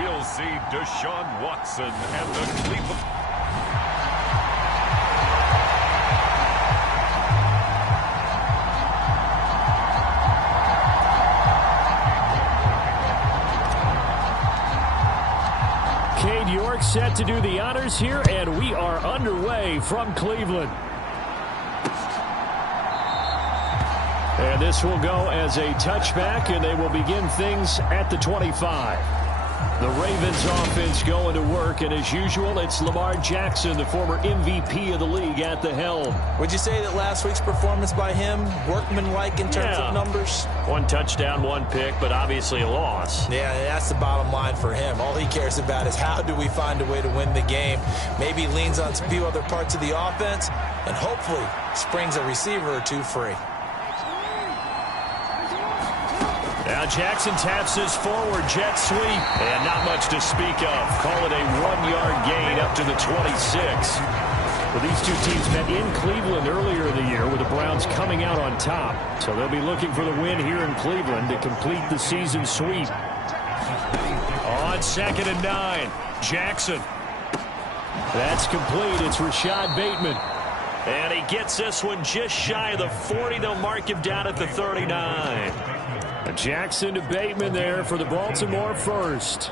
we'll see Deshaun Watson and the Cleveland. Cade York set to do the honors here, and we are underway from Cleveland. And this will go as a touchback, and they will begin things at the 25. The Ravens offense going to work, and as usual, it's Lamar Jackson, the former MVP of the league, at the helm. Would you say that last week's performance by him, workmanlike in terms of numbers? 1 touchdown, 1 pick, but obviously a loss. Yeah, that's the bottom line for him. All he cares about is how do we find a way to win the game. Maybe leans on a few other parts of the offense, and hopefully springs a receiver or two free. Now Jackson taps his forward jet sweep, and not much to speak of. Call it a 1-yard gain up to the 26. Well, these two teams met in Cleveland earlier in the year with the Browns coming out on top. So they'll be looking for the win here in Cleveland to complete the season sweep. On 2nd and 9, Jackson. That's complete. It's Rashad Bateman. And he gets this one just shy of the 40. They'll mark him down at the 39. Jackson to Bateman there for the Baltimore first.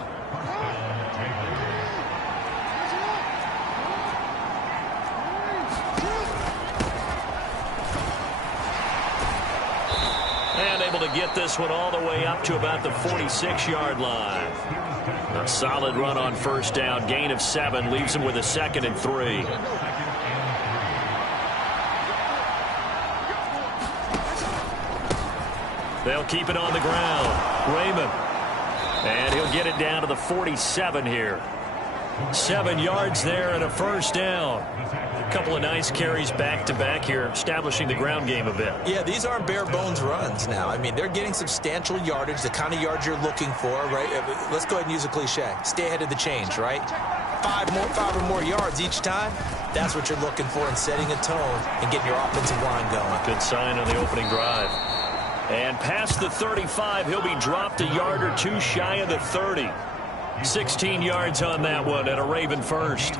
And able to get this one all the way up to about the 46-yard line. A solid run on first down. Gain of 7 leaves him with a 2nd and 3. They'll keep it on the ground. Raymond. And he'll get it down to the 47 here. 7 yards there and a first down. A couple of nice carries back-to-back here, establishing the ground game a bit. Yeah, these aren't bare-bones runs now. I mean, they're getting substantial yardage, the kind of yards you're looking for, right? Let's go ahead and use a cliche. Stay ahead of the change, right? 5 or more yards each time. That's what you're looking for in setting a tone and getting your offensive line going. Good sign on the opening drive. And past the 35, he'll be dropped a yard or two shy of the 30. 16 yards on that one and a Raven first.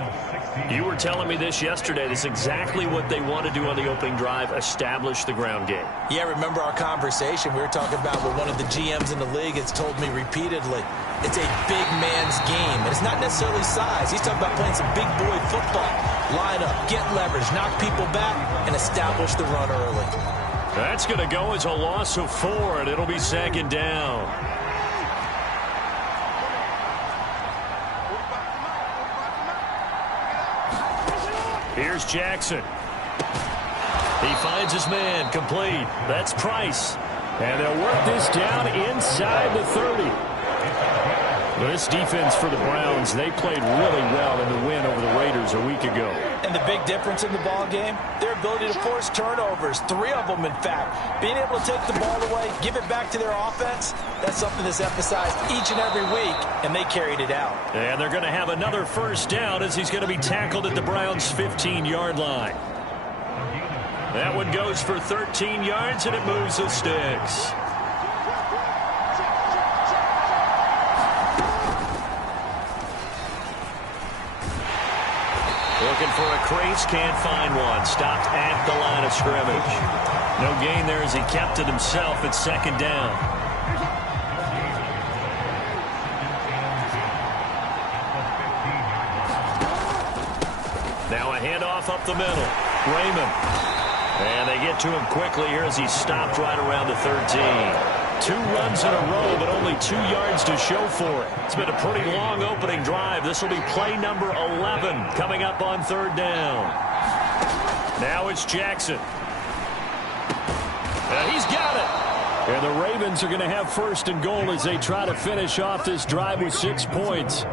You were telling me this yesterday. This is exactly what they want to do on the opening drive, establish the ground game. Yeah, remember our conversation. We were talking about what one of the GMs in the league has told me repeatedly. It's a big man's game. And it's not necessarily size. He's talking about playing some big boy football. Line up, get leverage, knock people back, and establish the run early. That's going to go as a loss of 4, and it'll be 2nd down. Here's Jackson. He finds his man, complete. That's Price. And they'll work this down inside the 30. This defense for the Browns, they played really well in the win over the Raiders a week ago. And the big difference in the ball game, their ability to force turnovers, 3 of them in fact. Being able to take the ball away, give it back to their offense, that's something that's emphasized each and every week, and they carried it out. And they're going to have another first down as he's going to be tackled at the Browns' 15-yard line. That one goes for 13 yards, and it moves the sticks. Looking for a crease, can't find one. Stopped at the line of scrimmage. No gain there as he kept it himself at 2nd down. Now a handoff up the middle. Raymond. And they get to him quickly here as he's stopped right around the 13. 2 runs in a row, but only 2 yards to show for it. It's been a pretty long opening drive. This will be play number 11 coming up on 3rd down. Now it's Jackson. He's got it. And the Ravens are going to have 1st and goal as they try to finish off this drive with 6 points.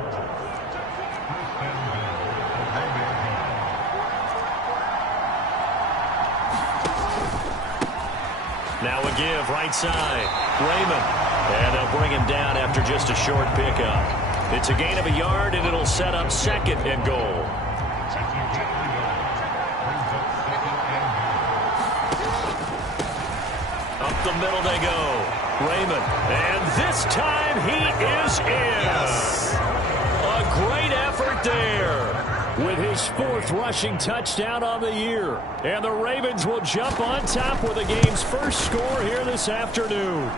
Now a give, right side. Raymond. And they'll bring him down after just a short pickup. It's a gain of a yard, and it'll set up 2nd and goal. Up the middle they go. Raymond, and this time he is in. Yes. A great effort there with his 4th rushing touchdown on the year. And the Ravens will jump on top with the game's first score here this afternoon.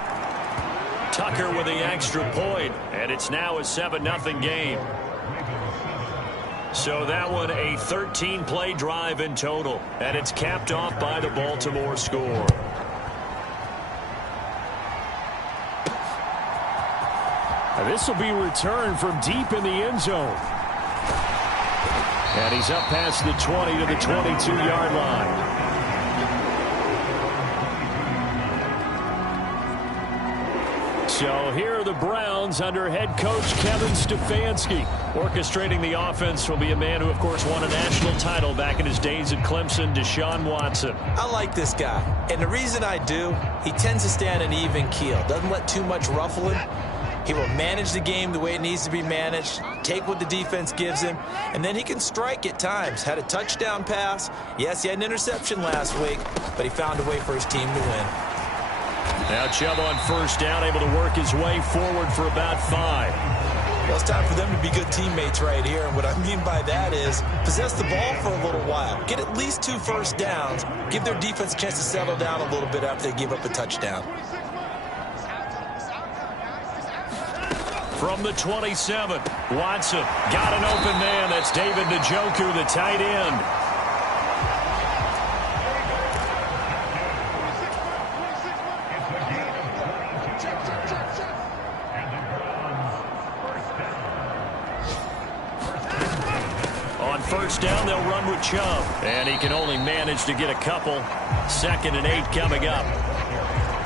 Tucker with the extra point, and it's now a 7-0 game. So that one a 13-play drive in total, and it's capped off by the Baltimore score. This will be returned from deep in the end zone. And he's up past the 20 to the 22-yard line. So here are the Browns under head coach Kevin Stefanski. Orchestrating the offense will be a man who, of course, won a national title back in his days at Clemson, Deshaun Watson. I like this guy. And the reason I do, he tends to stay on an even keel. Doesn't let too much ruffle him. He will manage the game the way it needs to be managed, take what the defense gives him, and then he can strike at times. Had a touchdown pass. Yes, he had an interception last week, but he found a way for his team to win. Now Chubb on first down, able to work his way forward for about 5. Well, it's time for them to be good teammates right here, and what I mean by that is possess the ball for a little while. Get at least 2 first downs. Give their defense a chance to settle down a little bit after they give up a touchdown. From the 27, Watson got an open man. That's David Njoku, the tight end. On first down, they'll run with Chubb. And he can only manage to get a couple. 2nd and 8 coming up.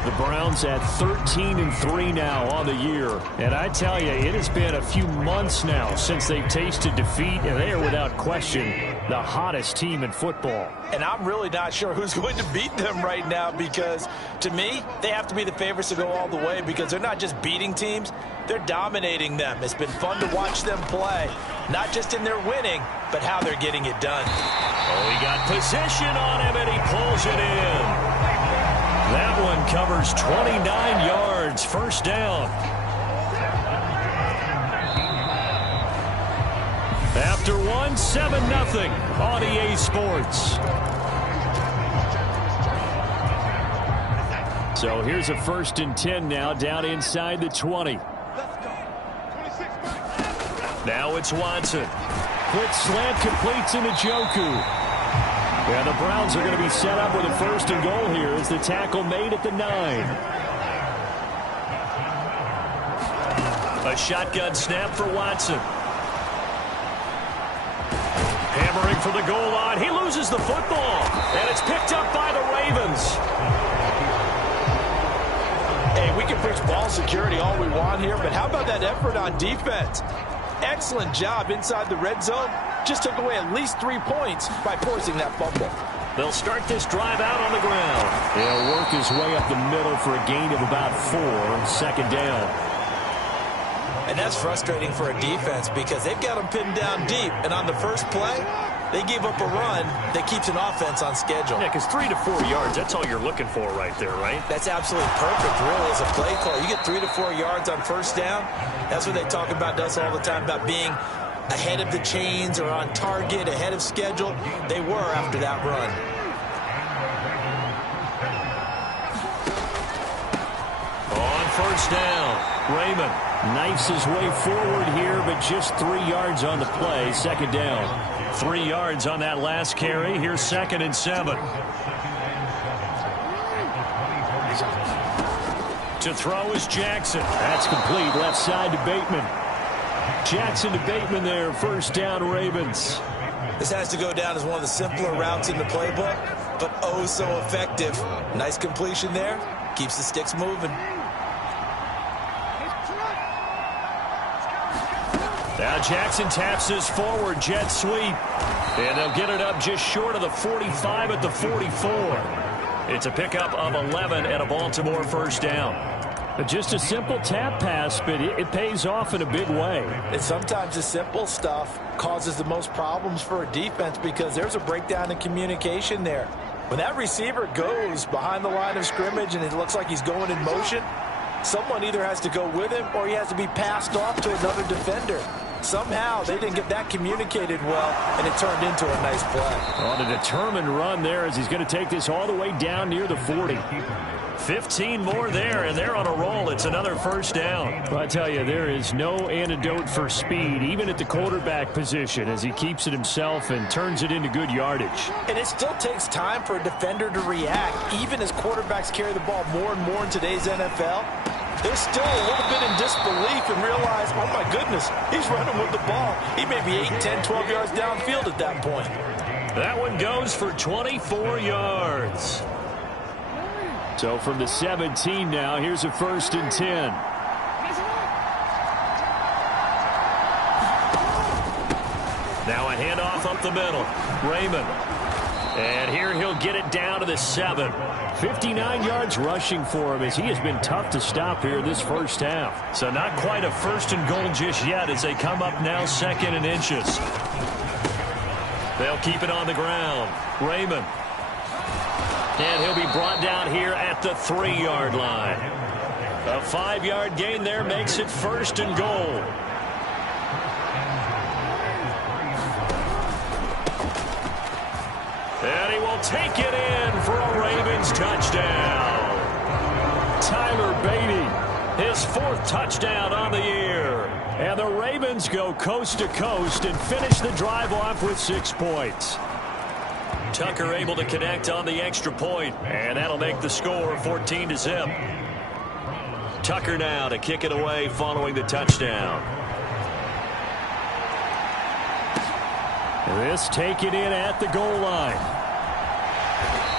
The Browns at 13-3 now on the year. And I tell you, it has been a few months now since they've tasted defeat, and they are without question the hottest team in football. And I'm really not sure who's going to beat them right now because, to me, they have to be the favorites to go all the way because they're not just beating teams, they're dominating them. It's been fun to watch them play, not just in their winning, but how they're getting it done. Oh, he got position on him, and he pulls it in. That one covers 29 yards, first down. After one, 7-0 on EA Sports. So here's a 1st and 10 now, down inside the 20. Now it's Watson. Quick slant completes into Njoku. Yeah, the Browns are going to be set up with a 1st and goal here as the tackle made at the 9. A shotgun snap for Watson. Hammering for the goal line. He loses the football, and it's picked up by the Ravens. Hey, we can preach ball security all we want here, but how about that effort on defense? Excellent job inside the red zone. Just took away at least 3 points by forcing that fumble. They'll start this drive out on the ground. He'll work his way up the middle for a gain of about 4, 2nd down. And that's frustrating for a defense because they've got them pinned down deep. And on the first play, they gave up a run that keeps an offense on schedule. Yeah, because 3 to 4 yards, that's all you're looking for right there, right? That's absolutely perfect, really, as a play call. You get 3 to 4 yards on first down. That's what they talk about us all the time, about being ahead of the chains or on target, ahead of schedule. They were after that run. On first down, Raymond knifes his way forward here, but just 3 yards on the play. 2nd down. 3 yards on that last carry. Here's 2nd and 7. To throw is Jackson. That's complete. Left side to Bateman. Jackson to Bateman there. First down, Ravens. This has to go down as one of the simpler routes in the playbook, but oh so effective. Nice completion there. Keeps the sticks moving. Now Jackson taps his forward jet sweep. And they'll get it up just short of the 45 at the 44. It's a pickup of 11 and a Baltimore first down. Just a simple tap pass, but it pays off in a big way. And sometimes the simple stuff causes the most problems for a defense because there's a breakdown in communication there. When that receiver goes behind the line of scrimmage and it looks like he's going in motion, Someone either has to go with him or he has to be passed off to another defender. Somehow they didn't get that communicated well, and it turned into a nice play. On a determined run there as he's going to take this all the way down near the 40. 15 more there, and they're on a roll. It's another first down. Well, I tell you, there is no antidote for speed, even at the quarterback position, as he keeps it himself and turns it into good yardage. And it still takes time for a defender to react, even as quarterbacks carry the ball more and more in today's NFL. They're still a little bit in disbelief and realize, oh, my goodness, he's running with the ball. He may be 8, 10, 12 yards downfield at that point. That one goes for 24 yards. So from the 17 now, here's a 1st and 10. Now a handoff up the middle. Raymond. And here he'll get it down to the 7. 59 yards rushing for him as he has been tough to stop here this first half. So not quite a 1st and goal just yet as they come up now 2nd and inches. They'll keep it on the ground. Raymond. And he'll be brought down here at the 3-yard line. A 5-yard gain there makes it 1st and goal. And he will take it in for a Ravens touchdown. Tyler Beatty, his 4th touchdown on the year. And the Ravens go coast to coast and finish the drive off with 6 points. Tucker able to connect on the extra point, and that'll make the score 14-0. Tucker now to kick it away following the touchdown. This taken in at the goal line.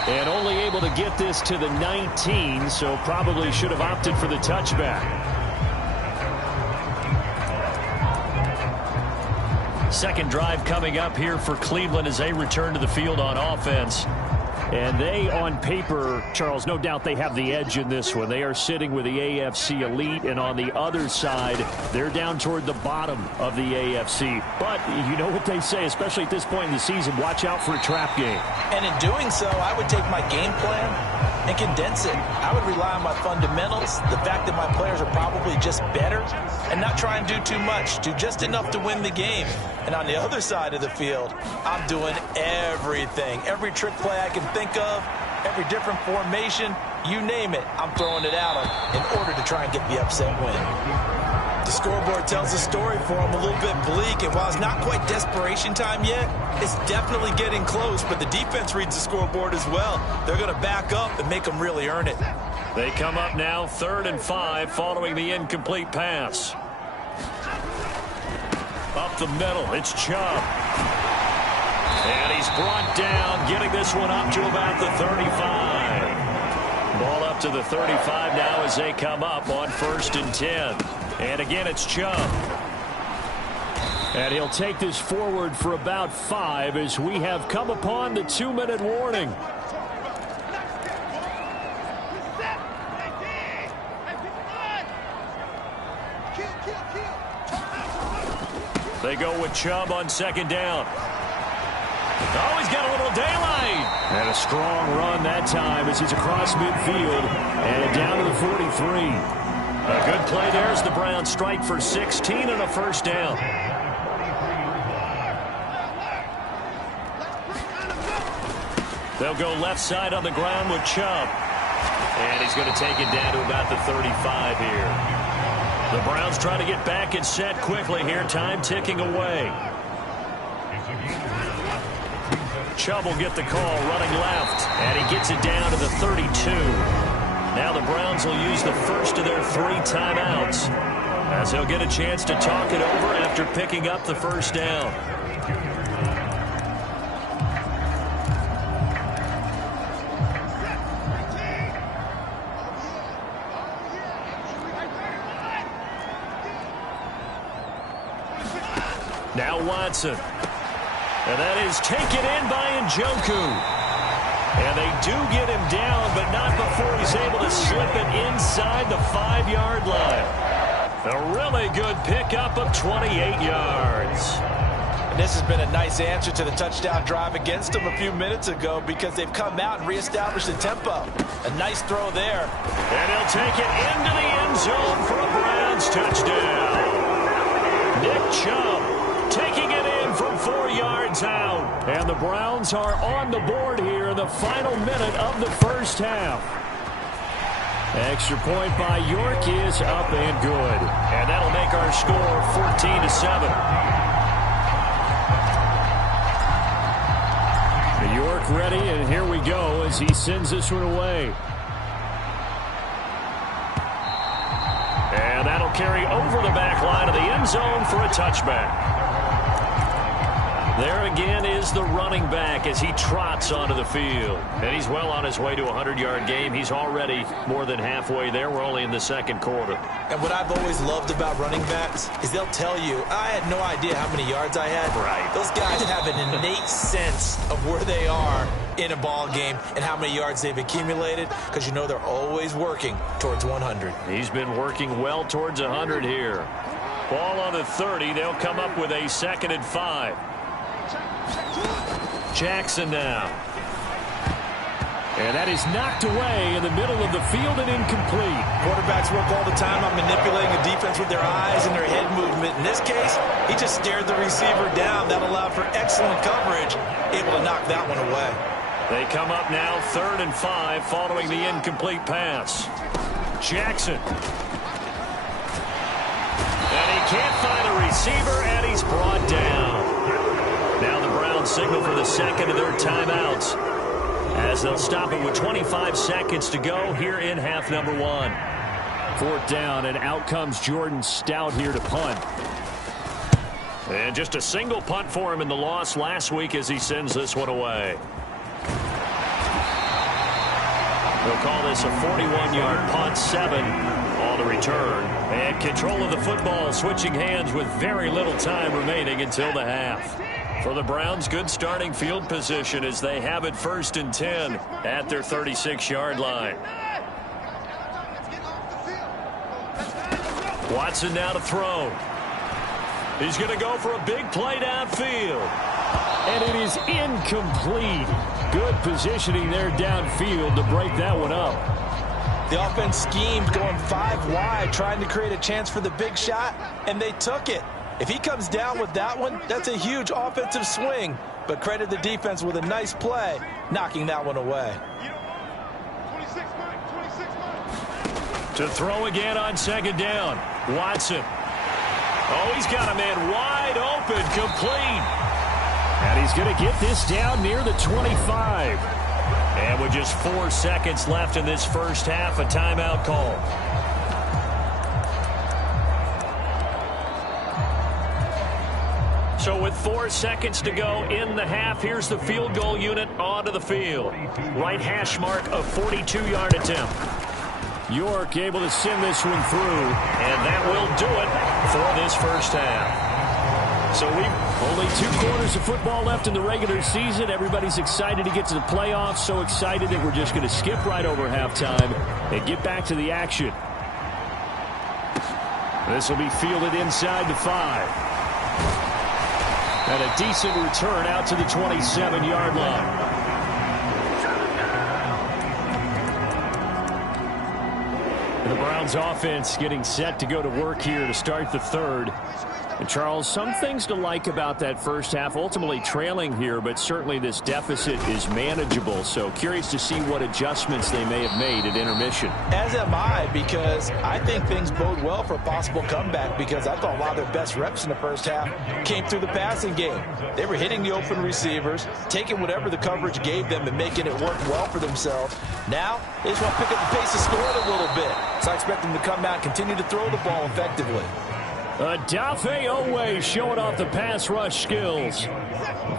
And only able to get this to the 19, so probably should have opted for the touchback. Second drive coming up here for Cleveland as they return to the field on offense. And they, on paper, Charles, no doubt they have the edge in this one. They are sitting with the AFC elite, and on the other side, they're down toward the bottom of the AFC. But you know what they say, especially at this point in the season, watch out for a trap game. And in doing so, I would take my game plan and condense it. I would rely on my fundamentals, the fact that my players are probably just better, and not try and do too much, do just enough to win the game. And on the other side of the field, I'm doing everything. Every trick play I can think of, every different formation, you name it, I'm throwing it at them in order to try and get the upset win. The scoreboard tells a story for them a little bit bleak, and while it's not quite desperation time yet, it's definitely getting close, but the defense reads the scoreboard as well. They're going to back up and make them really earn it. They come up now 3rd and 5 following the incomplete pass. Up the middle, it's Chubb. And he's brought down, getting this one up to about the 35. Ball up to the 35 now as they come up on 1st and 10. And again, it's Chubb. And he'll take this forward for about 5 as we have come upon the 2-minute warning. They go with Chubb on 2nd down. Oh, he's got a little daylight. And a strong run that time as he's across midfield and down to the 43. A good play there as the Browns strike for 16 and a 1st down. They'll go left side on the ground with Chubb. And he's going to take it down to about the 35 here. The Browns try to get back and set quickly here. Time ticking away. Chubb will get the call running left. And he gets it down to the 32. Now the Browns will use the first of their 3 timeouts as he'll get a chance to talk it over after picking up the 1st down. Now Watson. And that is taken in by Njoku. And they do get him down, but not before he's able to slip it inside the 5-yard line. A really good pickup of 28 yards. And this has been a nice answer to the touchdown drive against them a few minutes ago because they've come out and reestablished the tempo. A nice throw there. And he'll take it into the end touchdown. Nick Chubb taking it in from 4 yards out. And the Browns are on the board here in the final minute of the first half. Extra point by York is up and good. And that'll make our score 14-7. York ready, and here we go as he sends this one away. And that'll carry over the back line of the end zone for a touchback. There again is the running back as he trots onto the field. And he's well on his way to a 100-yard game. He's already more than halfway there. We're only in the second quarter. And what I've always loved about running backs is they'll tell you, I had no idea how many yards I had. Right. Those guys have an innate sense of where they are in a ball game and how many yards they've accumulated, because you know they're always working towards 100. He's been working well towards 100 here. Ball on the 30. They'll come up with a 2nd and 5. Jackson now. And that is knocked away in the middle of the field and incomplete. Quarterbacks work all the time on manipulating the defense with their eyes and their head movement. In this case, he just stared the receiver down. That allowed for excellent coverage, able to knock that one away. They come up now 3rd and 5 following the incomplete pass. Jackson. And he can't find a receiver, and he's brought down. Now the Browns signal for the second of their timeouts, as they'll stop it with 25 seconds to go here in half number 1. 4th down, and out comes Jordan Stout here to punt. And just a single punt for him in the loss last week as he sends this one away. They'll call this a 41-yard punt, 7 on the return. And control of the football switching hands with very little time remaining until the half. For the Browns, good starting field position as they have it 1st and 10 at their 36-yard line. Watson now to throw. He's going to go for a big play downfield. And it is incomplete. Good positioning there downfield to break that one up. The offense schemed going 5 wide, trying to create a chance for the big shot, and they took it. If he comes down with that one, that's a huge offensive swing. But credit the defense with a nice play, knocking that one away. To throw again on 2nd down. Watson. Oh, he's got a man wide open, complete. And he's going to get this down near the 25. And with just 4 seconds left in this first half, a timeout call. So with 4 seconds to go in the half, here's the field goal unit onto the field. Right hash mark, a 42-yard attempt. York able to send this one through, and that will do it for this first half. So we've only 2 quarters of football left in the regular season. Everybody's excited to get to the playoffs, so excited that we're just going to skip right over halftime and get back to the action. This will be fielded inside the 5. And a decent return out to the 27-yard line. And the Browns offense getting set to go to work here to start the 3rd. And Charles, some things to like about that first half, ultimately trailing here, but certainly this deficit is manageable. So curious to see what adjustments they may have made at intermission. As am I, because I think things bode well for a possible comeback, because I thought a lot of their best reps in the first half came through the passing game. They were hitting the open receivers, taking whatever the coverage gave them and making it work well for themselves. Now, they just want to pick up the pace of scoring a little bit. So I expect them to come out and continue to throw the ball effectively. Dafe Owe showing off the pass rush skills.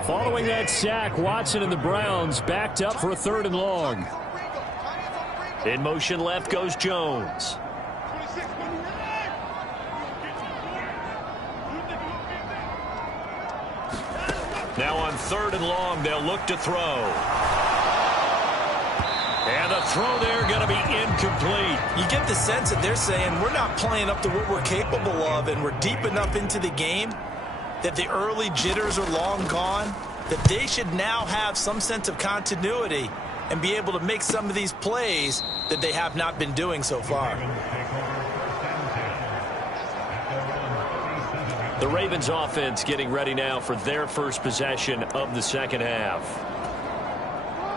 Following that sack, Watson and the Browns backed up for a 3rd and long. In motion left goes Jones. Now on 3rd and long, they'll look to throw. And the throw there going to be incomplete. You get the sense that they're saying we're not playing up to what we're capable of, and we're deep enough into the game that the early jitters are long gone, that they should now have some sense of continuity and be able to make some of these plays that they have not been doing so far. The Ravens offense getting ready now for their first possession of the second half.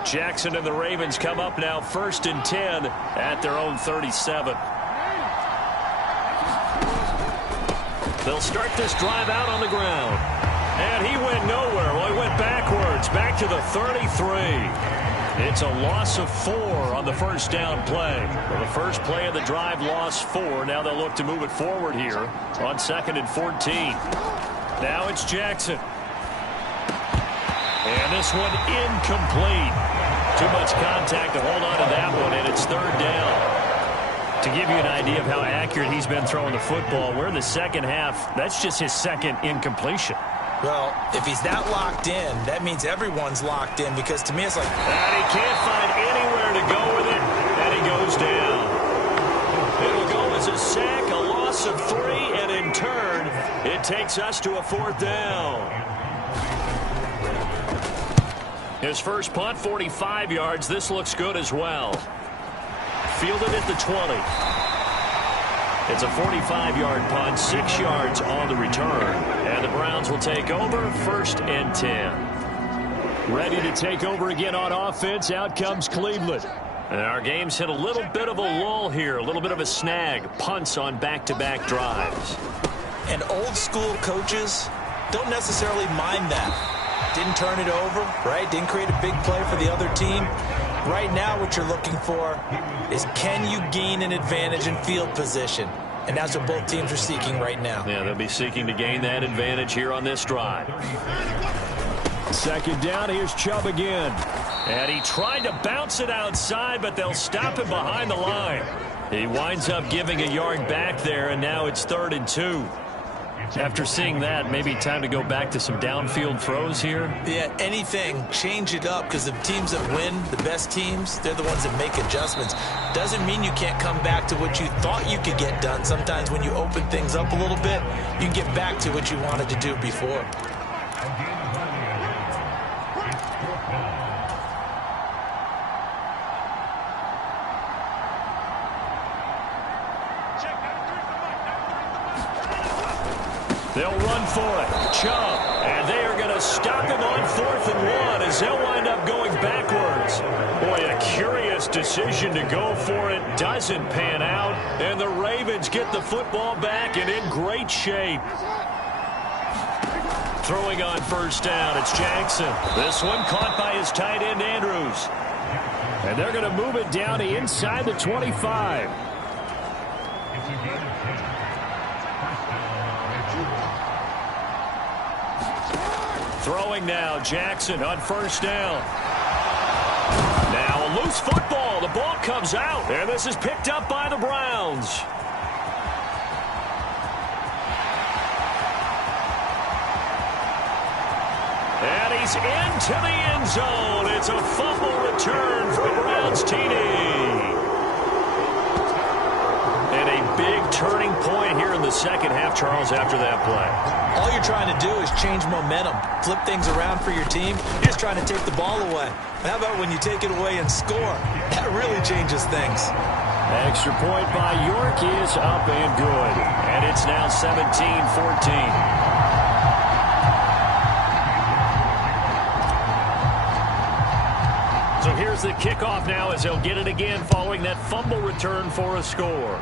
Jackson and the Ravens come up now 1st and 10 at their own 37. They'll start this drive out on the ground. And he went nowhere. Well, he went backwards, back to the 33. It's a loss of 4 on the first down play. Well, the first play of the drive lost 4. Now they'll look to move it forward here on 2nd and 14. Now it's Jackson. And this one incomplete. Too much contact to hold on to that one, and it's 3rd down. To give you an idea of how accurate he's been throwing the football, we're in the second half. That's just his 2nd incompletion. Well, if he's that locked in, that means everyone's locked in, because to me it's like... And he can't find anywhere to go with it, and he goes down. It'll go as a sack, a loss of 3, and in turn, it takes us to a 4th down. His first punt, 45 yards. This looks good as well. Fielded at the 20. It's a 45-yard punt, 6 yards on the return. And the Browns will take over 1st and 10. Ready to take over again on offense. Out comes Cleveland. And our game's hit a little bit of a lull here, a little bit of a snag. Punts on back-to-back drives. And old-school coaches don't necessarily mind that. Didn't turn it over, right? Didn't create a big play for the other team. Right now what you're looking for is, can you gain an advantage in field position? And that's what both teams are seeking right now. Yeah, they'll be seeking to gain that advantage here on this drive. 2nd down, here's Chubb again. And he tried to bounce it outside, but they'll stop him behind the line. He winds up giving a yard back there, and now it's 3rd and 2. After seeing that, maybe time to go back to some downfield throws here. Yeah, anything. Change it up, because the teams that win, the best teams, they're the ones that make adjustments. Doesn't mean you can't come back to what you thought you could get done. Sometimes when you open things up a little bit, you can get back to what you wanted to do before. They'll run for it. Chubb. And they are going to stop him on 4th and 1 as they'll wind up going backwards. Boy, a curious decision to go for it. Doesn't pan out. And the Ravens get the football back and in great shape. Throwing on 1st down, it's Jackson. This one caught by his tight end, Andrews. And they're going to move it down to inside the 25. Throwing now, Jackson on 1st down. Now a loose football. The ball comes out, and this is picked up by the Browns. And he's into the end zone. It's a fumble return for a Browns TD. And a big turning point here in the second half, Charles, after that play. All you're trying to do is change momentum, flip things around for your team. You're just trying to take the ball away. How about when you take it away and score? That really changes things. Extra point by York is up and good. And it's now 17-14. So here's the kickoff now as they'll get it again following that fumble return for a score.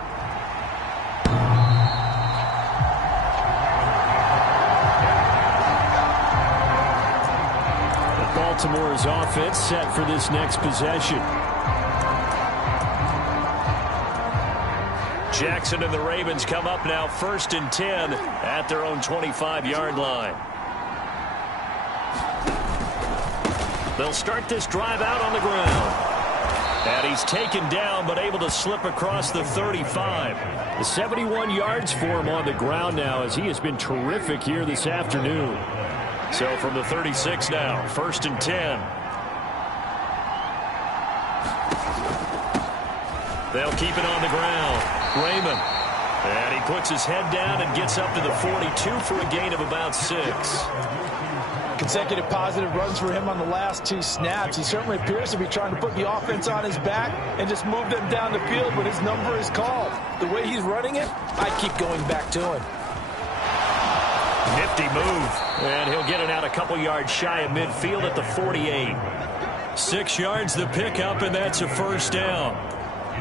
Baltimore's offense set for this next possession. Jackson and the Ravens come up now 1st and 10 at their own 25-yard line. They'll start this drive out on the ground. And he's taken down but able to slip across the 35. The 71 yards for him on the ground now as he has been terrific here this afternoon. So from the 36 now, 1st and 10. They'll keep it on the ground. Raymond. And he puts his head down and gets up to the 42 for a gain of about 6. Consecutive positive runs for him on the last 2 snaps. He certainly appears to be trying to put the offense on his back and just move them down the field when his number is called. The way he's running it, I keep going back to him. Nifty move. And he'll get it out a couple yards shy of midfield at the 48. 6 yards the pickup, and that's a first down.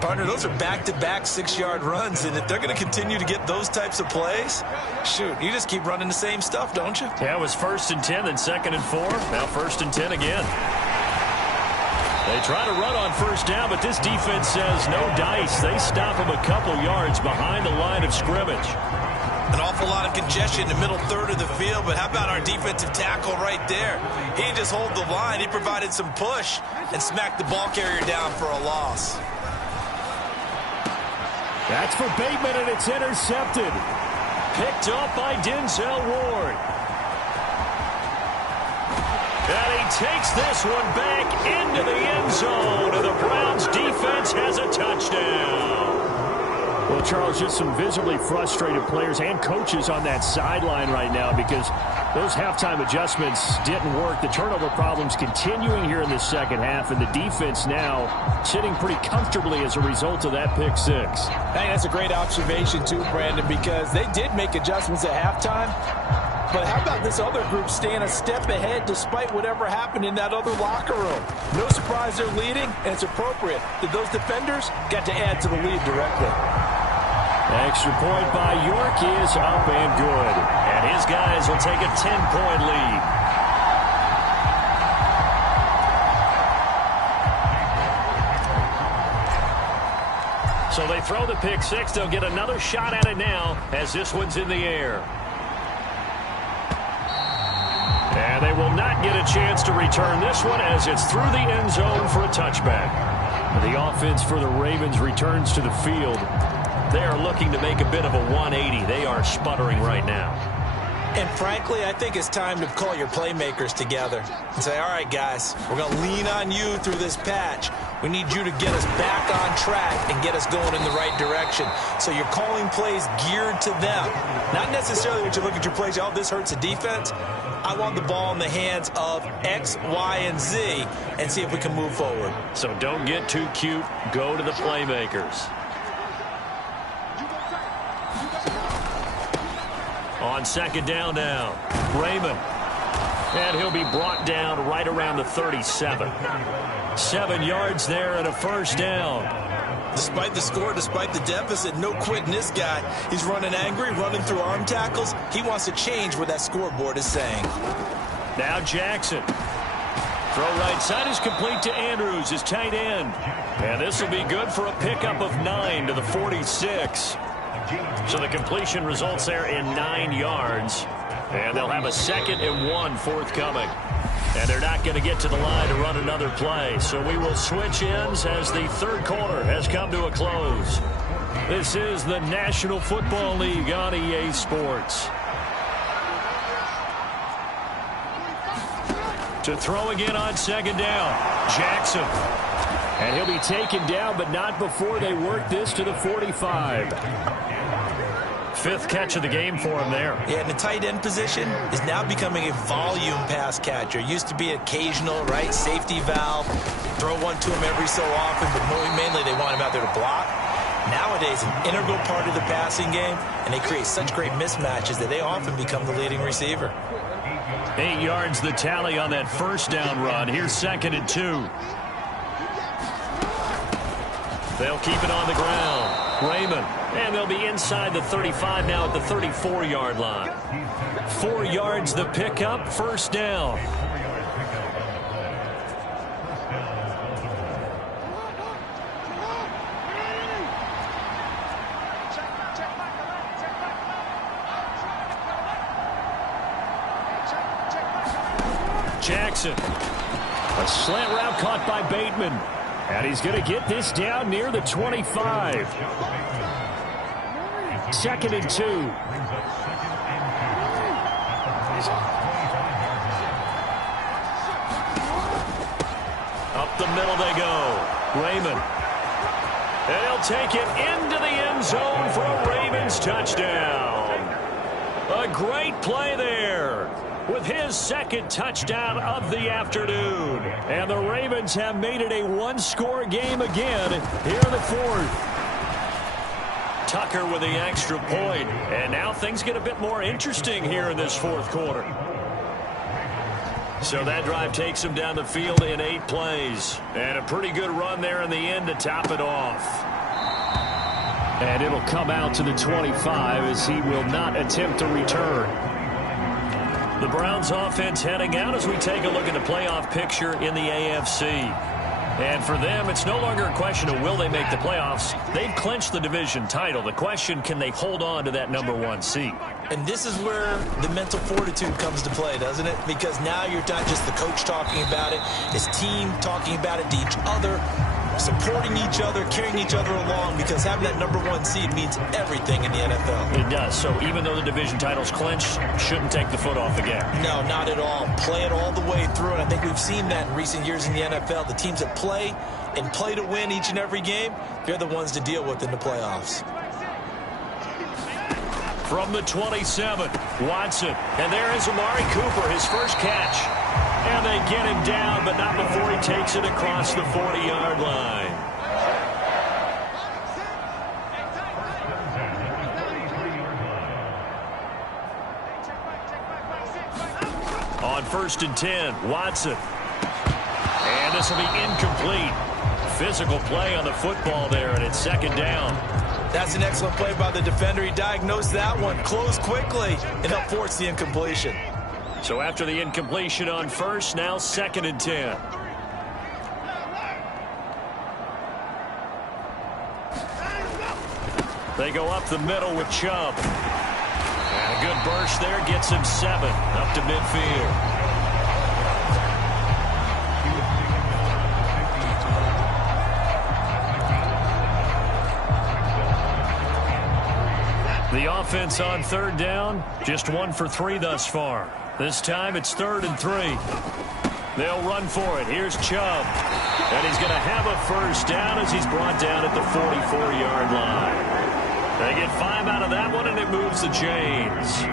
Partner, those are back-to-back 6-yard runs, and if they're going to continue to get those types of plays, shoot, you just keep running the same stuff, don't you? Yeah, it was 1st and 10, then 2nd and 4. Now 1st and 10 again. They try to run on first down, but this defense says no dice. They stop him a couple yards behind the line of scrimmage. An awful lot of congestion in the middle third of the field, but how about our defensive tackle right there? He didn't just hold the line. He provided some push and smacked the ball carrier down for a loss. That's for Bateman, and it's intercepted. Picked off by Denzel Ward. And he takes this one back into the end zone, and the Browns defense has a touchdown. Well, Charles, just some visibly frustrated players and coaches on that sideline right now because those halftime adjustments didn't work. The turnover problems continuing here in the second half, and the defense now sitting pretty comfortably as a result of that pick six. Hey, that's a great observation too, Brandon, because they did make adjustments at halftime. But how about this other group staying a step ahead despite whatever happened in that other locker room? No surprise they're leading, and it's appropriate that those defenders got to add to the lead directly. Extra point by York is up and good. And his guys will take a 10-point lead. So they throw the pick six. They'll get another shot at it now as this one's in the air. And they will not get a chance to return this one as it's through the end zone for a touchback. The offense for the Ravens returns to the field. They are looking to make a bit of a 180. They are sputtering right now. And frankly, I think it's time to call your playmakers together and say, all right, guys, we're going to lean on you through this patch. We need you to get us back on track and get us going in the right direction. So you're calling plays geared to them. Not necessarily when you look at your plays, oh, this hurts the defense. I want the ball in the hands of X, Y, and Z and see if we can move forward. So don't get too cute. Go to the playmakers. On second down now, Raymond. And he'll be brought down right around the 37. 7 yards there and a first down. Despite the score, despite the deficit, no quitting this guy. He's running angry, running through arm tackles. He wants to change what that scoreboard is saying. Now Jackson. Throw right side is complete to Andrews, his tight end. And this will be good for a pickup of 9 to the 46. So the completion results there in 9 yards. And they'll have a 2nd and 1 forthcoming. And they're not going to get to the line to run another play. So we will switch ends as the third quarter has come to a close. This is the National Football League on EA Sports. To throw again on second down, Jackson. And he'll be taken down, but not before they work this to the 45. 5th catch of the game for him there. Yeah, and the tight end position is now becoming a volume pass catcher. Used to be occasional, right? Safety valve. Throw one to him every so often, but mainly they want him out there to block. Nowadays, an integral part of the passing game, and they create such great mismatches that they often become the leading receiver. 8 yards the tally on that first down run. Here's 2nd and 2. They'll keep it on the ground. Raymond. And they'll be inside the 35 now at the 34-yard line. 4 yards the pickup, first down. Jackson. A slant route caught by Bateman. And he's going to get this down near the 25. 2nd and 2. Up the middle they go. Raymond. And he'll take it into the end zone for a Ravens touchdown. A great play there with his 2nd touchdown of the afternoon. And the Ravens have made it a one-score game again here in the 4th. Tucker with the extra point. And now things get a bit more interesting here in this fourth quarter. So that drive takes him down the field in 8 plays. And a pretty good run there in the end to top it off. And it'll come out to the 25 as he will not attempt to return. The Browns offense heading out as we take a look at the playoff picture in the AFC. And for them, it's no longer a question of will they make the playoffs. They've clinched the division title. The question, can they hold on to that #1 seed? And this is where the mental fortitude comes to play, doesn't it? Because now you're not just the coach talking about it, his team talking about it to each other, supporting each other, carrying each other along, because having that #1 seed means everything in the NFL. It does. So even though the division title's clinched, shouldn't take the foot off the gas. No, not at all. Play it all the way through, and I think we've seen that in recent years in the NFL. The teams that play and play to win each and every game, they're the ones to deal with in the playoffs. From the 27, Watson. And there is Amari Cooper, his first catch. And they get him down, but not before he takes it across the 40-yard line. On 1st and 10, Watson. And this will be incomplete. Physical play on the football there, and it's 2nd down. That's an excellent play by the defender. He diagnosed that one, closed quickly, and helped force the incompletion. So after the incompletion on 1st, now 2nd and 10. They go up the middle with Chubb. And a good burst there gets him 7 up to midfield. The offense on 3rd down, just 1 for 3 thus far. This time it's 3rd and 3. They'll run for it. Here's Chubb. And he's going to have a first down as he's brought down at the 44-yard line. They get 5 out of that one, and it moves the chains.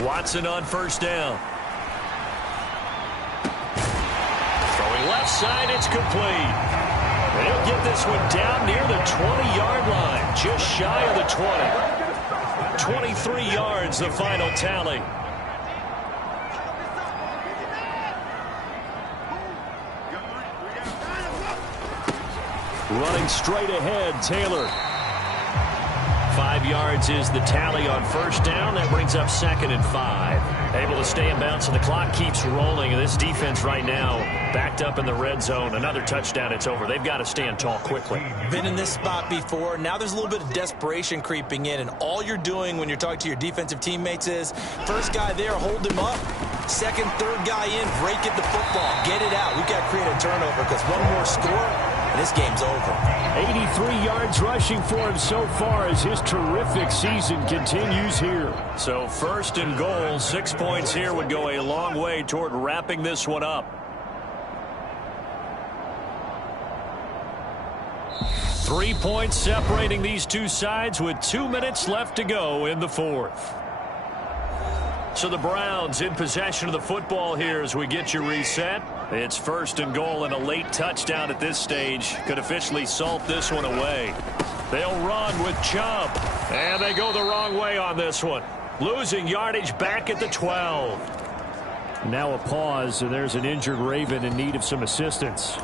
Watson on 1st down. Left side, it's complete. And he'll get this one down near the 20-yard line, just shy of the 20. 23 yards, the final tally. Running straight ahead, Taylor. 5 yards is the tally on 1st down. That brings up 2nd and 5. Able to stay in bounds, and the clock keeps rolling. And this defense right now backed up in the red zone. Another touchdown, it's over. They've got to stand tall quickly. Been in this spot before. Now there's a little bit of desperation creeping in, and all you're doing when you're talking to your defensive teammates is first guy there, hold him up. Second, third guy in, break it the football. Get it out. We've got to create a turnover because one more score, and this game's over. 83 yards rushing for him so far as his terrific season continues here. So 1st and goal, 6 points here would go a long way toward wrapping this one up. 3 points separating these two sides with 2 minutes left to go in the 4th. So the Browns in possession of the football here as we get you reset. It's 1st and goal, and a late touchdown at this stage could officially salt this one away. They'll run with Chubb, and they go the wrong way on this one. Losing yardage back at the 12. Now a pause, and there's an injured Raven in need of some assistance.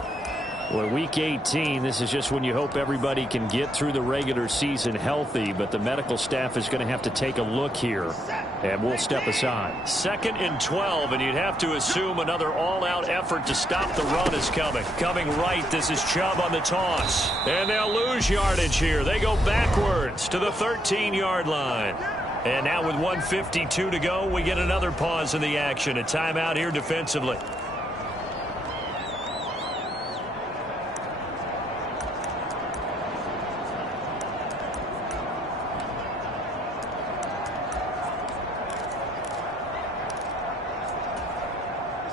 Well, week 18, this is just when you hope everybody can get through the regular season healthy, but the medical staff is going to have to take a look here, and we'll step aside. 2nd and 12, and you'd have to assume another all-out effort to stop the run is coming. Coming right, this is Chubb on the toss, and they'll lose yardage here. They go backwards to the 13-yard line. And now with 1:52 to go, we get another pause in the action. A timeout here defensively.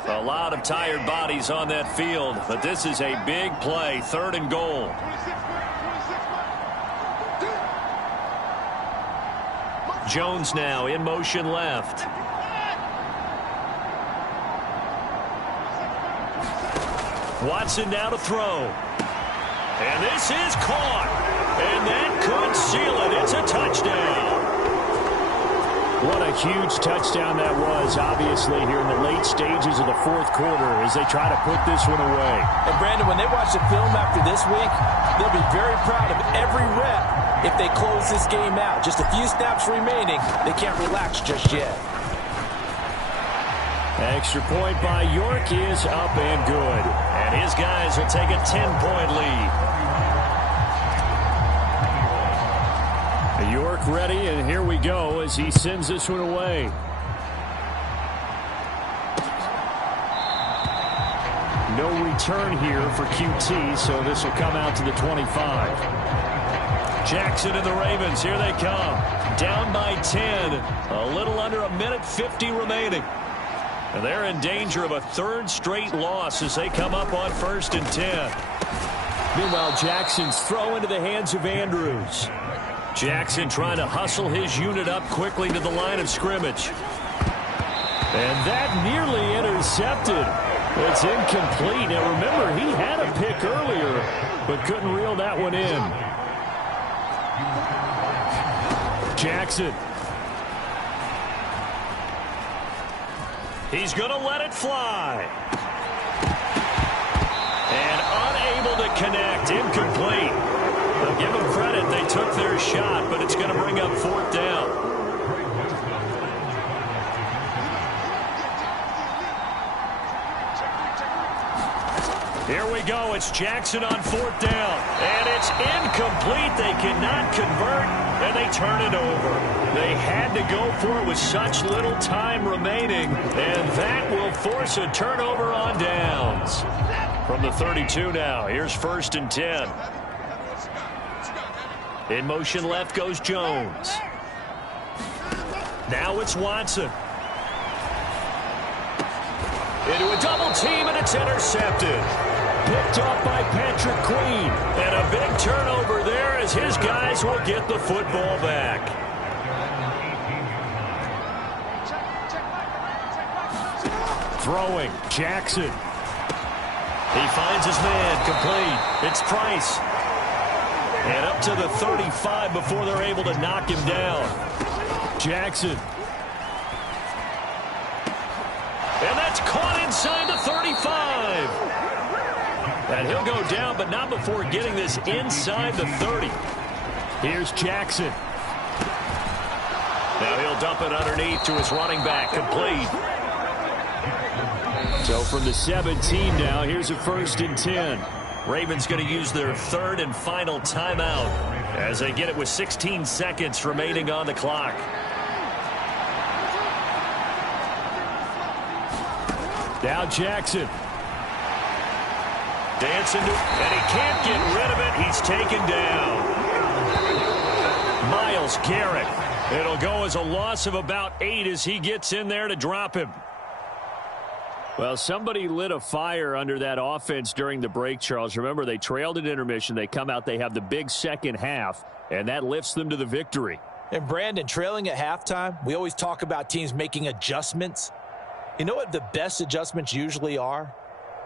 A lot of tired bodies on that field, but this is a big play. 3rd and goal. Jones now in motion left. Watson now to throw. And this is caught. And that could seal it. It's a touchdown. What a huge touchdown that was, obviously, here in the late stages of the fourth quarter as they try to put this one away. And, Brandon, when they watch the film after this week, they'll be very proud of every rep if they close this game out. Just a few snaps remaining. They can't relax just yet. Extra point by York is up and good. And his guys will take a 10-point lead. York ready, and here we go as he sends this one away. No return here for QT, so this will come out to the 25. Jackson and the Ravens, here they come. Down by 10. A little under a minute 50 remaining. And they're in danger of a third straight loss as they come up on 1st and 10. Meanwhile, Jackson's throw into the hands of Andrews. Jackson trying to hustle his unit up quickly to the line of scrimmage. And that nearly intercepted. It's incomplete. Now, remember, he had a pick earlier, but couldn't reel that one in. Jackson. He's going to let it fly. And unable to connect. Incomplete. They'll give them credit. They took their shot, but it's going to bring up 4th down. Here we go. It's Jackson on 4th down. And it's incomplete. They cannot convert, and they turn it over. They had to go for it with such little time remaining, and that will force a turnover on downs. From the 32 now, here's 1st and 10. In motion left goes Jones. Now it's Watson. Into a double team, and it's intercepted. Picked off by Patrick Queen. And a big turnover there as his guys will get the football back. Throwing, Jackson. He finds his man, complete. It's Price. And up to the 35 before they're able to knock him down. Jackson. And that's caught inside the 35. And he'll go down, but not before getting this inside the 30. Here's Jackson. Now he'll dump it underneath to his running back, complete. So from the 17 now, here's a 1st and 10. Ravens going to use their 3rd and final timeout as they get it with 16 seconds remaining on the clock. Now Jackson. Dancing to, and he can't get rid of it. He's taken down. Myles Garrett. It'll go as a loss of about 8 as he gets in there to drop him. Well, somebody lit a fire under that offense during the break, Charles. Remember, they trailed at intermission. They come out, they have the big second half, and that lifts them to the victory. And, Brandon, trailing at halftime, we always talk about teams making adjustments. You know what the best adjustments usually are?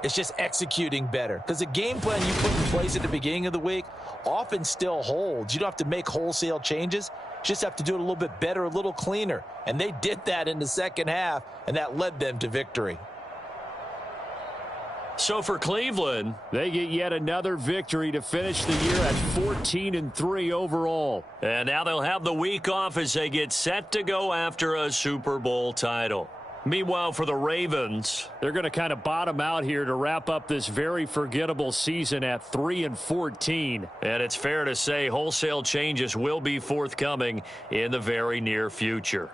It's just executing better. Because the game plan you put in place at the beginning of the week often still holds. You don't have to make wholesale changes. You just have to do it a little bit better, a little cleaner. And they did that in the second half, and that led them to victory. So for Cleveland, they get yet another victory to finish the year at 14-3 overall. And now they'll have the week off as they get set to go after a Super Bowl title. Meanwhile, for the Ravens, they're going to kind of bottom out here to wrap up this very forgettable season at 3-14. And it's fair to say wholesale changes will be forthcoming in the very near future.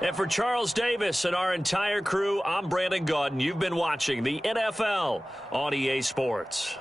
And for Charles Davis and our entire crew, I'm Brandon Gaudin. You've been watching the NFL on EA Sports.